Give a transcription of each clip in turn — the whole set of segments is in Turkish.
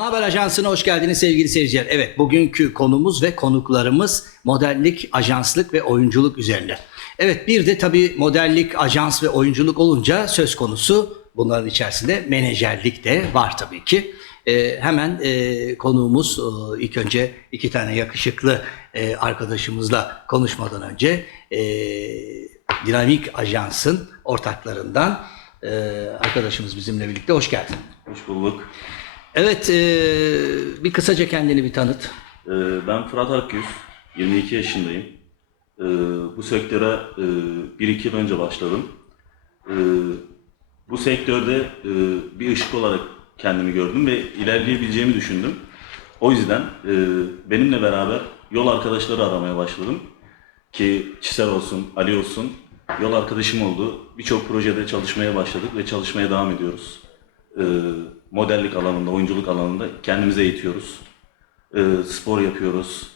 Ana Haber Ajansı'na hoş geldiniz sevgili seyirciler. Evet bugünkü konumuz ve konuklarımız modellik, ajanslık ve oyunculuk üzerine. Evet bir de tabii modellik, ajans ve oyunculuk olunca söz konusu bunların içerisinde menajerlik de var tabii ki. Ee, hemen e, konuğumuz e, ilk önce iki tane yakışıklı e, arkadaşımızla konuşmadan önce e, Dinamik Ajans'ın ortaklarından e, arkadaşımız bizimle birlikte. Hoş geldin. Hoş bulduk. Evet, e, bir kısaca kendini bir tanıt. Ee, Ben Fırat Akgüz, 22 yaşındayım. Ee, Bu sektöre 1-2 yıl önce başladım. Ee, Bu sektörde e, bir ışık olarak kendimi gördüm ve ilerleyebileceğimi düşündüm. O yüzden e, benimle beraber yol arkadaşları aramaya başladım. Ki Çiser olsun, Ali olsun yol arkadaşım oldu. Birçok projede çalışmaya başladık ve çalışmaya devam ediyoruz. Ee, Modellik alanında, oyunculuk alanında kendimize eğitiyoruz. Ee, spor yapıyoruz,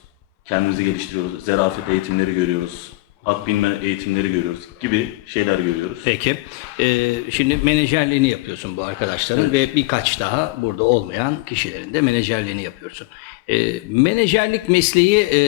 kendimizi geliştiriyoruz, zerafet eğitimleri görüyoruz, at binme eğitimleri görüyoruz gibi şeyler görüyoruz. Peki, e, şimdi menajerliğini yapıyorsun bu arkadaşların ve birkaç daha burada olmayan kişilerin de menajerliğini yapıyorsun. E, menajerlik mesleği e,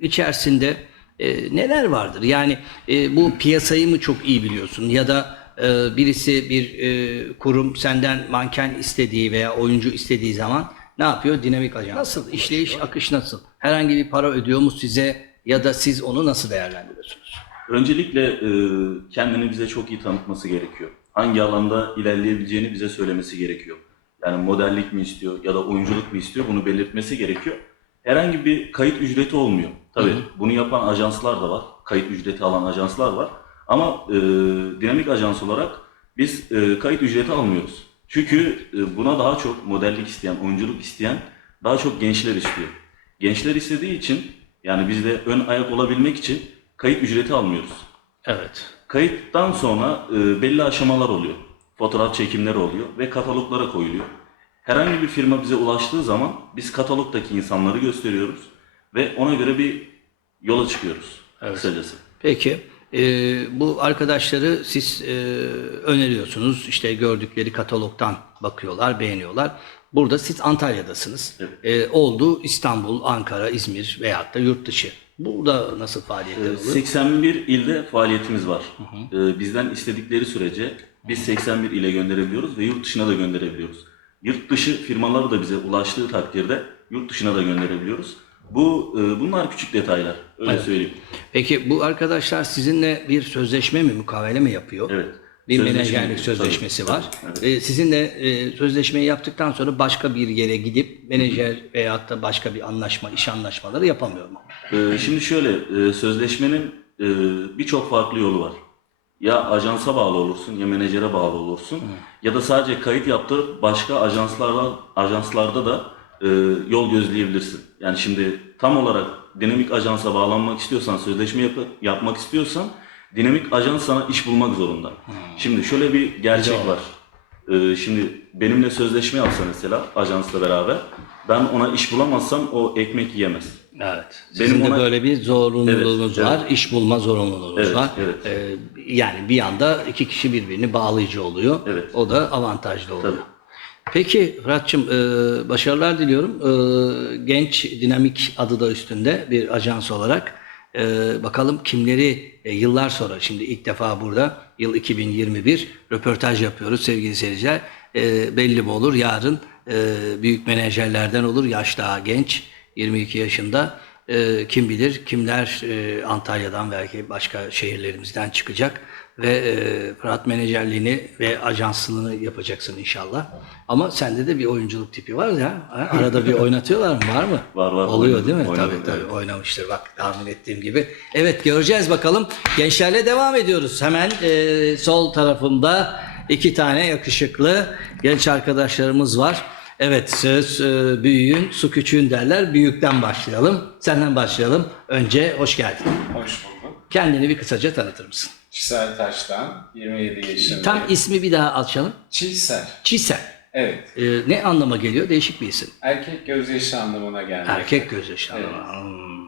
içerisinde e, neler vardır? Yani e, bu piyasayı mı çok iyi biliyorsun ya da e, birisi bir e, kurum senden manken istediği veya oyuncu istediği zaman ne yapıyor? Dinamik ajans. Nasıl? İşleyiş, akış nasıl? Herhangi bir para ödüyor mu size ya da siz onu nasıl değerlendiriyorsunuz? Öncelikle e, kendini bize çok iyi tanıtması gerekiyor. Hangi alanda ilerleyebileceğini bize söylemesi gerekiyor. Yani modellik mi istiyor ya da oyunculuk mu istiyor bunu belirtmesi gerekiyor. Herhangi bir kayıt ücreti olmuyor. Tabii bunu yapan ajanslar da var. Kayıt ücreti alan ajanslar var. Ama e, dinamik ajans olarak biz e, kayıt ücreti almıyoruz. Çünkü e, buna daha çok modellik isteyen, oyunculuk isteyen daha çok gençler istiyor. Gençler istediği için yani biz de ön ayak olabilmek için kayıt ücreti almıyoruz. Evet. Kayıttan sonra e, belli aşamalar oluyor. Fotoğraf çekimleri oluyor ve kataloglara koyuluyor. Herhangi bir firma bize ulaştığı zaman biz katalogdaki insanları gösteriyoruz ve ona göre bir yola çıkıyoruz kısacası. Peki e, bu arkadaşları siz e, öneriyorsunuz işte gördükleri katalogdan bakıyorlar beğeniyorlar. Burada siz Antalya'dasınız. E, oldu İstanbul, Ankara, İzmir veyahut da yurt dışı. Burada nasıl faaliyetler oluyor? 81 ilde faaliyetimiz var. Ee, bizden istedikleri sürece biz 81 ile gönderebiliyoruz ve yurt dışına da gönderebiliyoruz. Yurt dışı firmalar da bize ulaştığı takdirde yurt dışına da gönderebiliyoruz. Bu e, bunlar küçük detaylar. Öyle söyleyeyim. Peki bu arkadaşlar sizinle bir sözleşme mi, mukavele mi yapıyor? Evet. Bir Sözleşme menajerlik sözleşmesi Tabii, var. tabii, E, sizinle e, sözleşmeyi yaptıktan sonra başka bir yere gidip menajer veyahut da başka bir anlaşma, iş anlaşmaları yapamıyor mu? Ee, şimdi şöyle, e, sözleşmenin e, birçok farklı yolu var. Ya ajansa bağlı olursun, ya menajere bağlı olursun. Ya da sadece kayıt yaptırıp başka ajanslarla, ajanslarda da e, yol gözleyebilirsin. Yani şimdi tam olarak dinamik ajansa bağlanmak istiyorsan, sözleşme yap- yapmak istiyorsan dinamik ajans sana iş bulmak zorunda. Şimdi şöyle bir gerçek var. Ee, şimdi benimle sözleşme yapsa mesela ajansla beraber ben ona iş bulamazsam o ekmek yiyemez. Evet. Sizin Benim de ona- böyle bir zorunluluğunuz Evet, var, iş bulma zorunluluğunuz Evet, var. evet. Ee, yani bir anda iki kişi birbirini bağlayıcı oluyor. Evet. O da avantajlı oluyor. Tabii. Peki Fırat'cığım e, başarılar diliyorum. E, genç dinamik adı da üstünde bir ajans olarak. E, bakalım kimleri e, yıllar sonra şimdi ilk defa burada yıl 2021 röportaj yapıyoruz sevgili seyirciler. E, belli mi olur yarın e, büyük menajerlerden olur yaş daha genç 22 yaşında. E, kim bilir kimler e, Antalya'dan belki başka şehirlerimizden çıkacak ve e, Fırat menajerliğini ve ajanslığını yapacaksın inşallah. Ama sende de bir oyunculuk tipi var ya. Arada bir oynatıyorlar mı? Var mı? Var, var. Oluyor Oynadım, değil mi? oynadım, tabii tabii evet. oynamıştır bak tahmin ettiğim gibi. Evet göreceğiz bakalım. Gençlerle devam ediyoruz. Hemen e, sol tarafımda iki tane yakışıklı genç arkadaşlarımız var. Evet söz e, büyüğün su küçüğün derler. Büyükten başlayalım. Senden başlayalım. Önce hoş geldin. Hoş bulduk. Kendini bir kısaca tanıtır mısın? Çisel Taş'tan 27 yaşındayım. Tam ismi bir daha açalım. Çisel. Çisel. Evet. Ee, ne anlama geliyor? Değişik bir isim. Erkek gözyaşı anlamına gelmekte. Erkek gözyaşı Evet. anlamı. Hmm.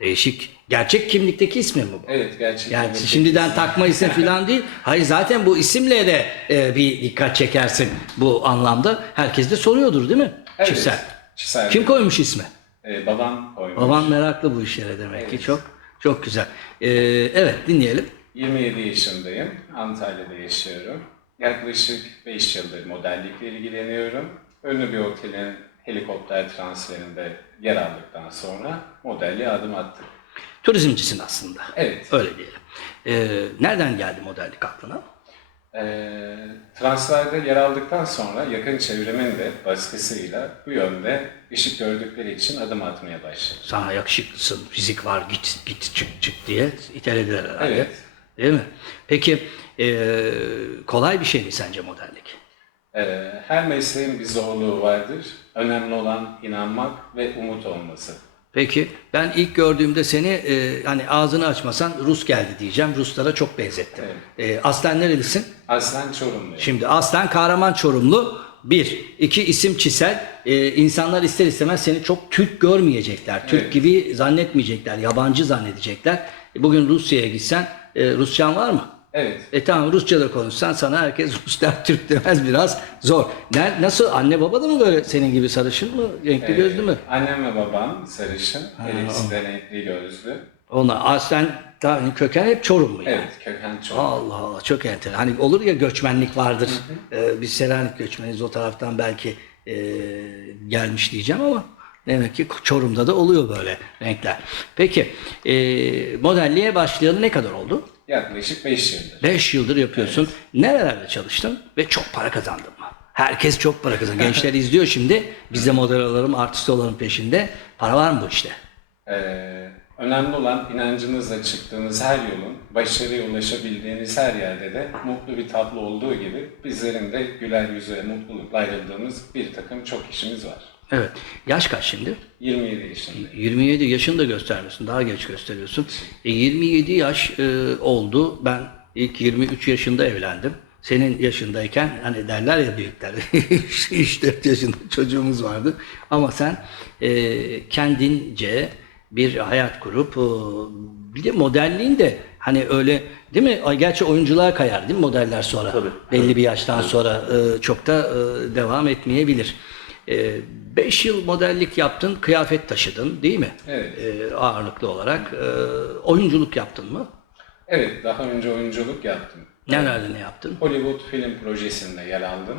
Değişik. Gerçek kimlikteki ismi mi bu? Evet gerçekten. Yani şimdiden takma isim falan değil. Hayır zaten bu isimle de e, bir dikkat çekersin bu anlamda. Herkes de soruyordur değil mi? Evet. Çisel. Çisel. Kim koymuş ismi? Ee, babam koymuş. Baban meraklı bu işlere demek ki. Çok çok güzel. Ee, evet dinleyelim. 27 yaşındayım. Antalya'da yaşıyorum. Yaklaşık 5 yıldır modellikle ilgileniyorum. Ünlü bir otelin helikopter transferinde yer aldıktan sonra modelliğe adım attık. Turizmcisin aslında. Evet. Öyle diyelim. Ee, nereden geldi modellik aklına? Ee, transferde yer aldıktan sonra yakın çevremin de baskısıyla bu yönde ışık gördükleri için adım atmaya başladım. Sana yakışıklısın, fizik var, git git çık çık diye itelediler herhalde. Evet. Değil mi? Peki ee, kolay bir şey mi sence modellik? Ee, her mesleğin bir zorluğu vardır. Önemli olan inanmak ve umut olması. Peki ben ilk gördüğümde seni e, hani ağzını açmasan Rus geldi diyeceğim. Ruslara çok benzettim. E, aslen nerelisin? Aslen Çorumluyum. Şimdi aslen Kahraman Çorumlu. Bir. iki isim Çisel. E, insanlar ister istemez seni çok Türk görmeyecekler. Türk Evet. gibi zannetmeyecekler. Yabancı zannedecekler. E, bugün Rusya'ya gitsen e, Rusçan var mı? Evet. E tamam Rusça da konuşsan sana herkes Rus der Türk demez biraz zor. Ne, nasıl anne baba da mı böyle senin gibi sarışın mı? Renkli gözlü mü? Annem ve babam sarışın. Her ikisi de renkli gözlü. Ona aslen daha köken hep Çorumlu yani. Evet, köken Çorum. Allah Allah çok enteresan. Hani olur ya göçmenlik vardır. Ee, biz Selanik göçmeniz o taraftan belki e, gelmiş diyeceğim ama demek ki Çorum'da da oluyor böyle renkler. Peki e, modelliğe başlayalı ne kadar oldu? Yaklaşık 5 yıldır. 5 yıldır yapıyorsun. Nerelerde çalıştın ve çok para kazandın mı? Herkes çok para kazandı. Gençler izliyor şimdi. Biz de model olalım, artist olalım peşinde. Para var mı bu işte? Ee, önemli olan inancınızla çıktığınız her yolun, başarıya ulaşabildiğiniz her yerde de mutlu bir tablo olduğu gibi bizlerin de güler yüzle, mutlulukla ayrıldığımız bir takım çok işimiz var. Evet. Yaş kaç şimdi? 27 yaşındayım. 27 yaşını da göstermiyorsun. Daha geç gösteriyorsun. E, 27 yaş e, oldu. Ben ilk 23 yaşında evlendim. Senin yaşındayken hani derler ya büyükler 3-4 yaşında çocuğumuz vardı. Ama sen e, kendince bir hayat kurup e, bir de modelliğin de hani öyle değil mi? Ay, Gerçi oyuncular kayar değil mi modeller sonra? Tabii. Belli bir yaştan sonra e, çok da e, devam etmeyebilir. 5 yıl modellik yaptın, kıyafet taşıdın değil mi? Evet. E, ağırlıklı olarak. E, oyunculuk yaptın mı? Evet, daha önce oyunculuk yaptım. Nerelerde ne yaptın? Hollywood film projesinde yer aldım.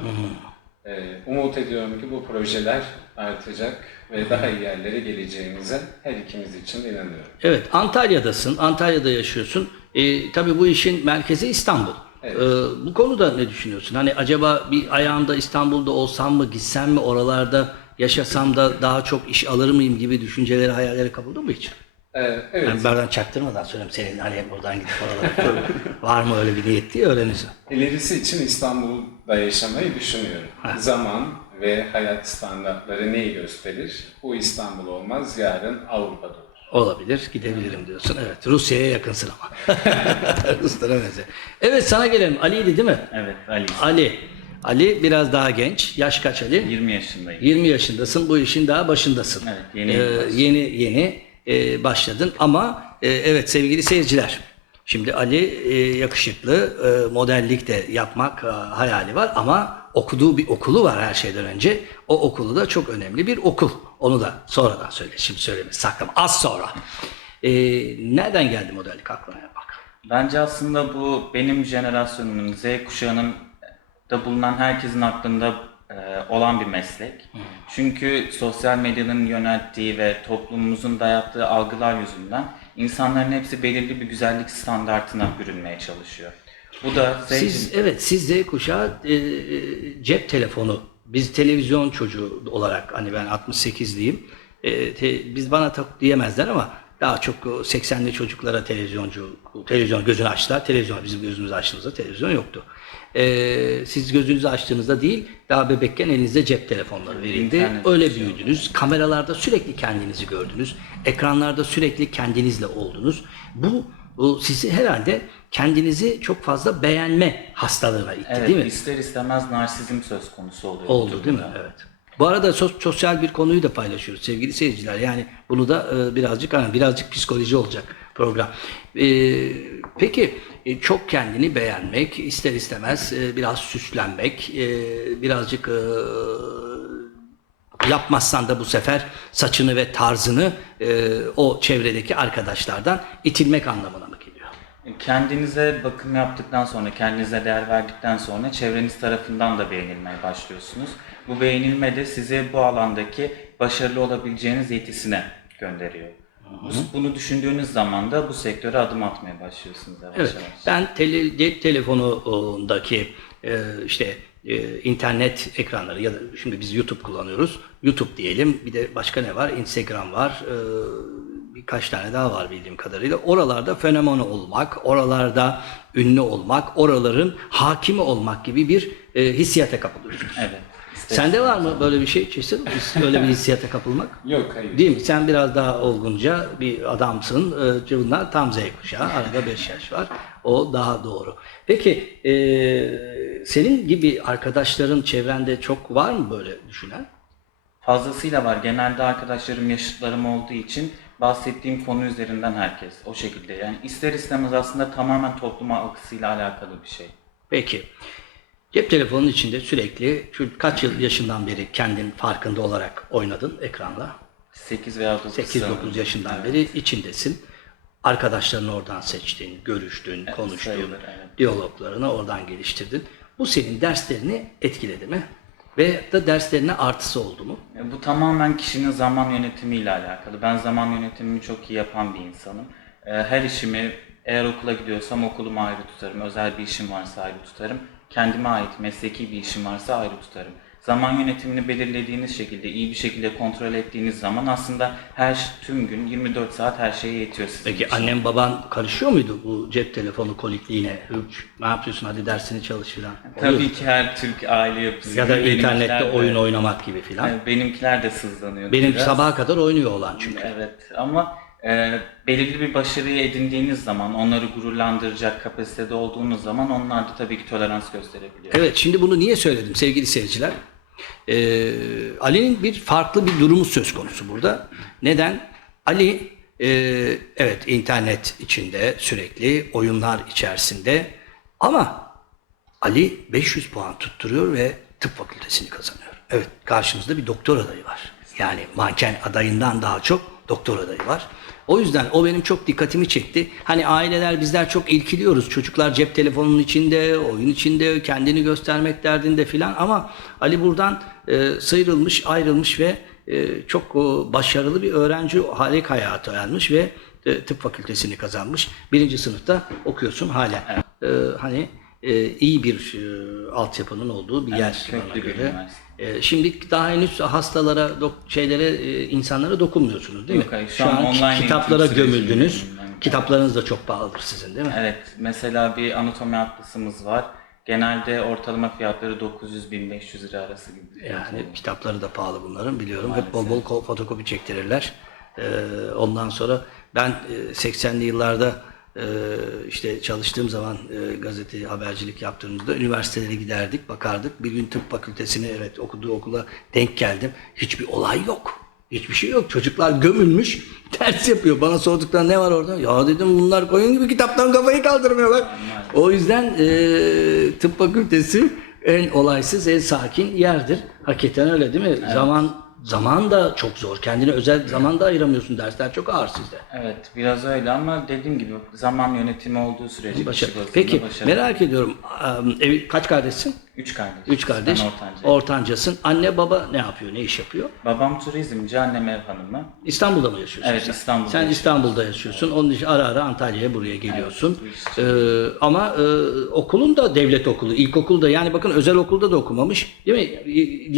Ee, umut ediyorum ki bu projeler artacak ve daha iyi yerlere geleceğimize her ikimiz için inanıyorum. Evet, Antalya'dasın, Antalya'da yaşıyorsun. E, tabii bu işin merkezi İstanbul. Evet. E, bu konuda ne düşünüyorsun? Hani acaba bir ayağımda İstanbul'da olsam mı, gitsem mi oralarda yaşasam da daha çok iş alır mıyım gibi düşünceleri, hayalleri kapıldın mı hiç? Ee, evet, Yani buradan çaktırmadan söyleyeyim senin hani buradan gidip oralara var mı öyle bir niyet diye öğrenirsin. ilerisi için İstanbul'da yaşamayı düşünüyorum. Zaman ve hayat standartları neyi gösterir? Bu İstanbul olmaz, yarın Avrupa'da olur. Olabilir, gidebilirim diyorsun. Evet, Rusya'ya yakınsın ama. Ruslara benzer. Evet, sana gelelim. Ali'ydi değil mi? Evet Ali. Ali. Ali biraz daha genç. Yaş kaç Ali? 20 yaşındayım. 20 yaşındasın. Bu işin daha başındasın. Evet, yeni Ee, yeni yeni e, başladın ama e, evet sevgili seyirciler. Şimdi Ali e, yakışıklı, e, modellik de yapmak e, hayali var ama okuduğu bir okulu var her şeyden önce. O okulu da çok önemli bir okul. Onu da sonradan söyle. Şimdi söyleme saklama. Az sonra. E, nereden geldi modellik aklına yapmak? Bence aslında bu benim jenerasyonunun, Z kuşağının da bulunan herkesin aklında e, olan bir meslek. Çünkü sosyal medyanın yönelttiği ve toplumumuzun dayattığı algılar yüzünden insanların hepsi belirli bir güzellik standartına bürünmeye çalışıyor. Bu da Z Siz evet siz Z kuşağı e, e, cep telefonu biz televizyon çocuğu olarak hani ben 68'liyim. E, te- biz bana tak diyemezler ama daha çok o 80'li çocuklara televizyoncu televizyon gözünü açtılar. Televizyon bizim gözümüzü açtığımızda televizyon yoktu. E, siz gözünüzü açtığınızda değil daha bebekken elinizde cep telefonları verildi. İnternet Öyle büyüdünüz. Kameralarda sürekli kendinizi gördünüz. Ekranlarda sürekli kendinizle oldunuz. Bu, bu sizi herhalde kendinizi çok fazla beğenme hastalığına itti Evet, değil mi? ister istemez narsizm söz konusu oluyor. Oldu değil mi? Evet. Bu arada sos- sosyal bir konuyu da paylaşıyoruz sevgili seyirciler. Yani bunu da e, birazcık hani birazcık psikoloji olacak program. E, peki e, çok kendini beğenmek, ister istemez biraz süslenmek, birazcık e, yapmazsan da bu sefer saçını ve tarzını o çevredeki arkadaşlardan itilmek anlamına mı? Kendinize bakım yaptıktan sonra, kendinize değer verdikten sonra çevreniz tarafından da beğenilmeye başlıyorsunuz. Bu beğenilme de sizi bu alandaki başarılı olabileceğiniz yetisine gönderiyor. Bu- Bunu düşündüğünüz zaman da bu sektöre adım atmaya başlıyorsunuz yavaş Evet, yavaş. ben tele, cep telefonundaki e, işte e, internet ekranları ya da şimdi biz YouTube kullanıyoruz. YouTube diyelim. Bir de başka ne var? Instagram var. e, birkaç tane daha var bildiğim kadarıyla. Oralarda fenomen olmak, oralarda ünlü olmak, oraların hakimi olmak gibi bir e, hissiyata kapılıyorsunuz. Evet. Sende var mı böyle bir şey Çesin? Öyle bir hissiyata kapılmak? Yok hayır. Değil mi? Sen biraz daha olgunca bir adamsın. Ee, Bunlar tam Z kuşağı. Arada 5 yaş var. O daha doğru. Peki e, senin gibi arkadaşların çevrende çok var mı böyle düşünen? Fazlasıyla var. Genelde arkadaşlarım yaşıtlarım olduğu için bahsettiğim konu üzerinden herkes o şekilde. Yani ister istemez aslında tamamen topluma algısıyla alakalı bir şey. Peki. Cep telefonunun içinde sürekli şu kaç yıl yaşından beri kendin farkında olarak oynadın ekranla? 8 veya 9 8-9 yaşından beri içindesin. Arkadaşlarını oradan seçtin, görüştün, konuştun, sayılır, evet. diyaloglarını oradan geliştirdin. Bu senin derslerini etkiledi mi? Ve da derslerine artısı oldu mu? E, Bu tamamen kişinin zaman yönetimiyle alakalı. Ben zaman yönetimimi çok iyi yapan bir insanım. E, Her işimi eğer okula gidiyorsam okulumu ayrı tutarım. Özel bir işim varsa ayrı tutarım. Kendime ait mesleki bir işim varsa ayrı tutarım. Zaman yönetimini belirlediğiniz şekilde, iyi bir şekilde kontrol ettiğiniz zaman aslında her tüm gün 24 saat her şeye yetiyor sizin Peki için. annem baban karışıyor muydu bu cep telefonu kolikliğine? Üç, ne yapıyorsun hadi dersini çalış filan. Oluyor mu? Tabii ki her Türk aile yapısı Ya da gibi internette benimkiler de- oyun oynamak gibi filan. Yani benimkiler de sızlanıyor. Benim biraz. sabaha kadar oynuyor olan çünkü. Evet ama e, belirli bir başarıyı edindiğiniz zaman, onları gururlandıracak kapasitede olduğunuz zaman onlar da tabii ki tolerans gösterebiliyor. Evet şimdi bunu niye söyledim sevgili seyirciler? Ee, Ali'nin bir farklı bir durumu söz konusu burada. Neden? Ali e, evet internet içinde sürekli oyunlar içerisinde ama Ali 500 puan tutturuyor ve tıp fakültesini kazanıyor. Evet karşımızda bir doktor adayı var. Yani manken adayından daha çok doktor adayı var. O yüzden o benim çok dikkatimi çekti. Hani aileler bizler çok ilgiliyoruz. Çocuklar cep telefonunun içinde, oyun içinde, kendini göstermek derdinde filan ama Ali buradan e, sıyrılmış, ayrılmış ve e, çok e, başarılı bir öğrenci halik hayatı almış ve e, tıp fakültesini kazanmış. Birinci sınıfta okuyorsun hala. E, hani e, iyi bir e, altyapının olduğu bir yer köklü bir üniversite. E, şimdi daha henüz hastalara, dok- şeylere, e, insanlara dokunmuyorsunuz değil Yok, mi? hayır, şu an ki- online kitaplara eğitim gömüldünüz. Kitaplarınız da çok pahalıdır sizin değil mi? Evet, mesela bir anatomi atlasımız var. Genelde ortalama fiyatları 900-1500 lira arası gibi. bir fiyat Yani oluyor. kitapları da pahalı bunların biliyorum. Hep bol bol ko- fotokopi çektirirler. Ee, ondan sonra ben e, 80'li yıllarda e, işte çalıştığım zaman e, gazete habercilik yaptığımızda üniversitelere giderdik, bakardık. Bir gün tıp fakültesine evet okuduğu okula denk geldim. Hiçbir olay yok. Hiçbir şey yok. Çocuklar gömülmüş, ders yapıyor. Bana sorduklar ne var orada? Ya dedim bunlar koyun gibi kitaptan kafayı kaldırmıyorlar. O yüzden e, tıp fakültesi en olaysız, en sakin yerdir. Hakikaten öyle değil mi? Zaman zaman da çok zor. Kendine özel zaman da ayıramıyorsun. Dersler çok ağır sizde. Evet, biraz öyle ama dediğim gibi zaman yönetimi olduğu sürece Başa- kişi bazında Peki başarılı. merak ediyorum. ev, kaç kardeşsin? Üç kardeş. Üç kardeş. Ben ortancayım. Ortancasın. Anne baba ne yapıyor? Ne iş yapıyor? Babam turizmci, annem ev hanımı. İstanbul'da mı yaşıyorsun? Evet, sen? İstanbul'da Sen yaşıyorum. İstanbul'da yaşıyorsun. Onun için ara ara Antalya'ya buraya geliyorsun. için. Ee, ama e, okulun da devlet okulu, ilkokulda yani bakın özel okulda da okumamış. Değil mi?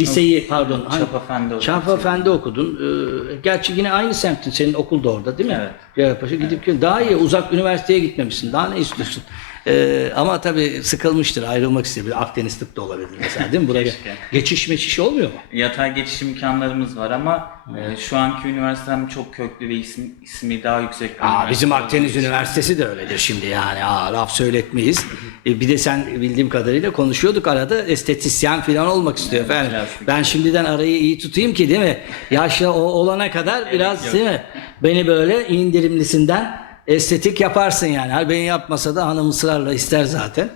Liseyi pardon. hangi- Çapa Fen'de okudum. Çapa Fen'de okudun. Ee, gerçi yine aynı semtin. Senin okul da orada değil mi? Evet. Cerrahpaşa gidip gel. Daha iyi uzak üniversiteye gitmemişsin. Daha ne istiyorsun? Ee, ama tabii sıkılmıştır, ayrılmak isteyebilir. Akdeniz tıp da olabilir mesela değil mi? Buraya Keşke. geçiş meşiş olmuyor mu? Yatay geçiş imkanlarımız var ama e, şu anki üniversitem çok köklü ve isim, ismi daha yüksek bir Aa, üniversite bizim olduğu Akdeniz için. Üniversitesi de öyledir şimdi yani. Aa, laf söyletmeyiz. E, bir de sen bildiğim kadarıyla konuşuyorduk arada estetisyen falan olmak istiyor efendim. plastik. Ben şimdiden arayı iyi tutayım ki değil mi? Yaşlı o olana kadar biraz değil mi? Beni böyle indirimlisinden estetik yaparsın yani. Hal beni yapmasa da hanım ısrarla ister zaten.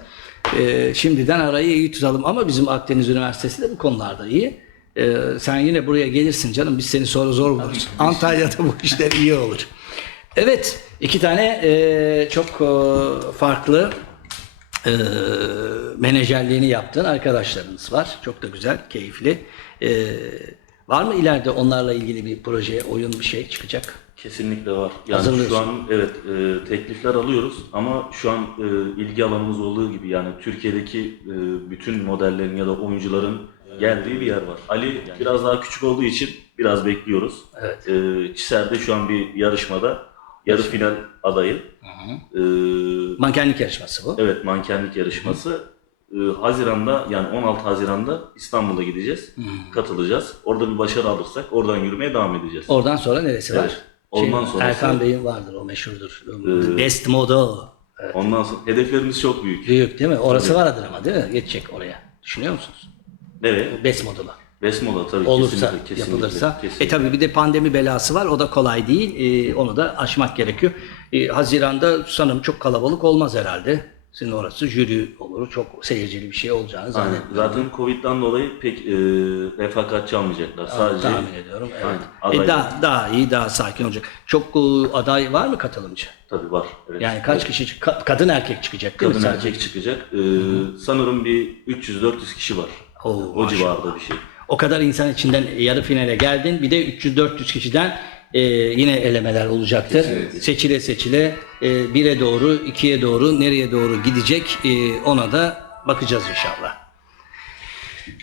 E, şimdiden arayı iyi tutalım ama bizim Akdeniz Üniversitesi de bu konularda iyi. E, sen yine buraya gelirsin canım biz seni sonra zor buluruz. Antalya'da bu işler iyi olur. Evet, iki tane e, çok e, farklı e, menajerliğini yaptığın arkadaşlarınız var. Çok da güzel, keyifli. E, var mı ileride onlarla ilgili bir proje, oyun bir şey çıkacak? Kesinlikle var. Yani Hazırlıyorsun. şu an evet e, teklifler alıyoruz ama şu an e, ilgi alanımız olduğu gibi yani Türkiye'deki e, bütün modellerin ya da oyuncuların geldiği bir yer var. Ali biraz daha küçük olduğu için biraz bekliyoruz. Evet. E, Çiser'de şu an bir yarışmada yarı final adayı. E, Mankenlik yarışması bu. evet mankenlik yarışması. E, Haziran'da yani 16 Haziran'da İstanbul'a gideceğiz. Katılacağız. Orada bir başarı alırsak oradan yürümeye devam edeceğiz. Oradan sonra neresi var? Evet. Ondan Şey, sonrası- Erkan Bey'in vardır, o meşhurdur. Ee, Best Modo. Ondan sonra hedeflerimiz çok büyük. Büyük değil mi? Orası vardır ama değil mi? Geçecek oraya. Düşünüyor musunuz? Nereye? Best Modo'la. Besmola tabii olursa kesinlikle, kesinlikle, yapılırsa. kesinlikle. E tabii bir de pandemi belası var. O da kolay değil. E, onu da aşmak gerekiyor. E, Haziran'da sanırım çok kalabalık olmaz herhalde. Sizin orası jüri olur. Çok seyircili bir şey olacağını zannetmiyorum. Zaten Covid'den dolayı pek e, refakatçi almayacaklar. Sadece Tahmin ediyorum. Evet. Aynen, E, daha, daha iyi, daha sakin olacak. Çok e, aday var mı katılımcı? tabii var. Evet. Yani kaç kişi, çık- ka- kadın erkek çıkacak değil kadın mi? sadece? erkek çıkacak. E, sanırım bir 300-400 kişi var. Oo, o maşallah. civarda bir şey. O kadar insan içinden yarı finale geldin. Bir de 300-400 kişiden e, yine elemeler olacaktır. Seçile seçile e, bire doğru, ikiye doğru, nereye doğru gidecek e, ona da bakacağız inşallah.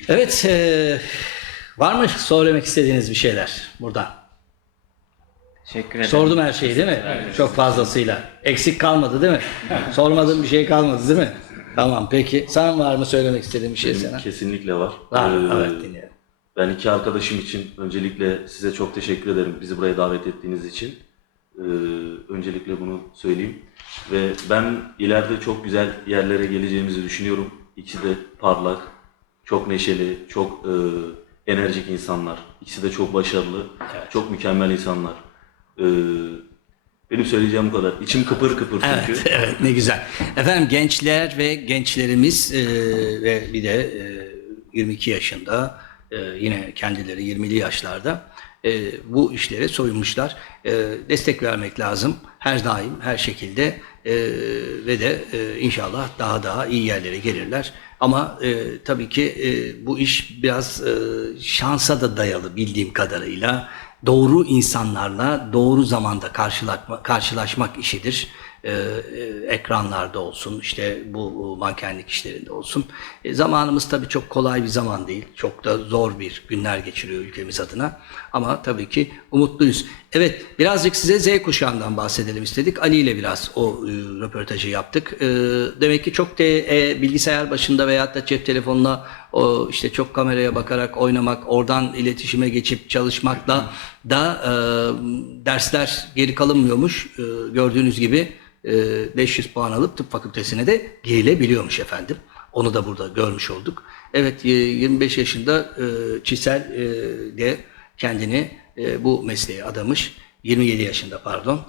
Evet, e, var mı söylemek istediğiniz bir şeyler buradan? Teşekkür ederim. Sordum her şeyi değil mi? Çok fazlasıyla. Eksik kalmadı değil mi? Sormadığım bir şey kalmadı değil mi? Tamam peki. Sen var mı söylemek istediğin bir şey Benim sana? kesinlikle var. Var, Ee, evet dinliyorum. Ben iki arkadaşım için öncelikle size çok teşekkür ederim bizi buraya davet ettiğiniz için. Ee, öncelikle bunu söyleyeyim. Ve ben ileride çok güzel yerlere geleceğimizi düşünüyorum. İkisi de parlak, çok neşeli, çok e, enerjik insanlar. İkisi de çok başarılı, çok mükemmel insanlar. Ee, benim söyleyeceğim bu kadar. İçim kıpır kıpır çünkü. Evet, evet ne güzel. Efendim gençler ve gençlerimiz e, ve bir de e, 22 yaşında e, yine kendileri 20'li yaşlarda e, bu işlere soyunmuşlar. E, destek vermek lazım her daim her şekilde e, ve de e, inşallah daha daha iyi yerlere gelirler. Ama e, tabii ki e, bu iş biraz e, şansa da dayalı bildiğim kadarıyla doğru insanlarla doğru zamanda karşılaşma, karşılaşmak işidir. Ee, e, ekranlarda olsun, işte bu mankenlik işlerinde olsun. E, zamanımız tabii çok kolay bir zaman değil. Çok da zor bir günler geçiriyor ülkemiz adına. Ama tabii ki umutluyuz. Evet, birazcık size Z kuşağından bahsedelim istedik. Ali ile biraz o e, röportajı yaptık. E, demek ki çok da e, bilgisayar başında veyahut da cep telefonuna o işte çok kameraya bakarak oynamak, oradan iletişime geçip çalışmakla da e, dersler geri kalınmıyormuş. E, gördüğünüz gibi e, 500 puan alıp tıp fakültesine de girilebiliyormuş efendim. Onu da burada görmüş olduk. Evet e, 25 yaşında e, Çisel e, de kendini e, bu mesleğe adamış. 27 yaşında pardon.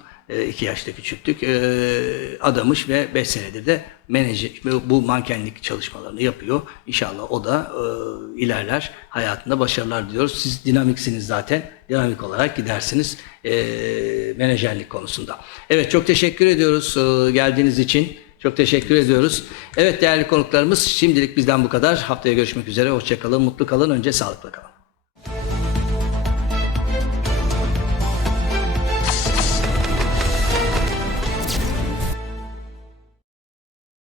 2 yaşta küçüktük. E, adamış ve 5 senedir de menajer, bu mankenlik çalışmalarını yapıyor. İnşallah o da e, ilerler. Hayatında başarılar diliyoruz. Siz dinamiksiniz zaten. Dinamik olarak gidersiniz e, menajerlik konusunda. Evet çok teşekkür ediyoruz e, geldiğiniz için. Çok teşekkür ediyoruz. Evet değerli konuklarımız şimdilik bizden bu kadar. Haftaya görüşmek üzere. Hoşçakalın, mutlu kalın. Önce sağlıkla kalın.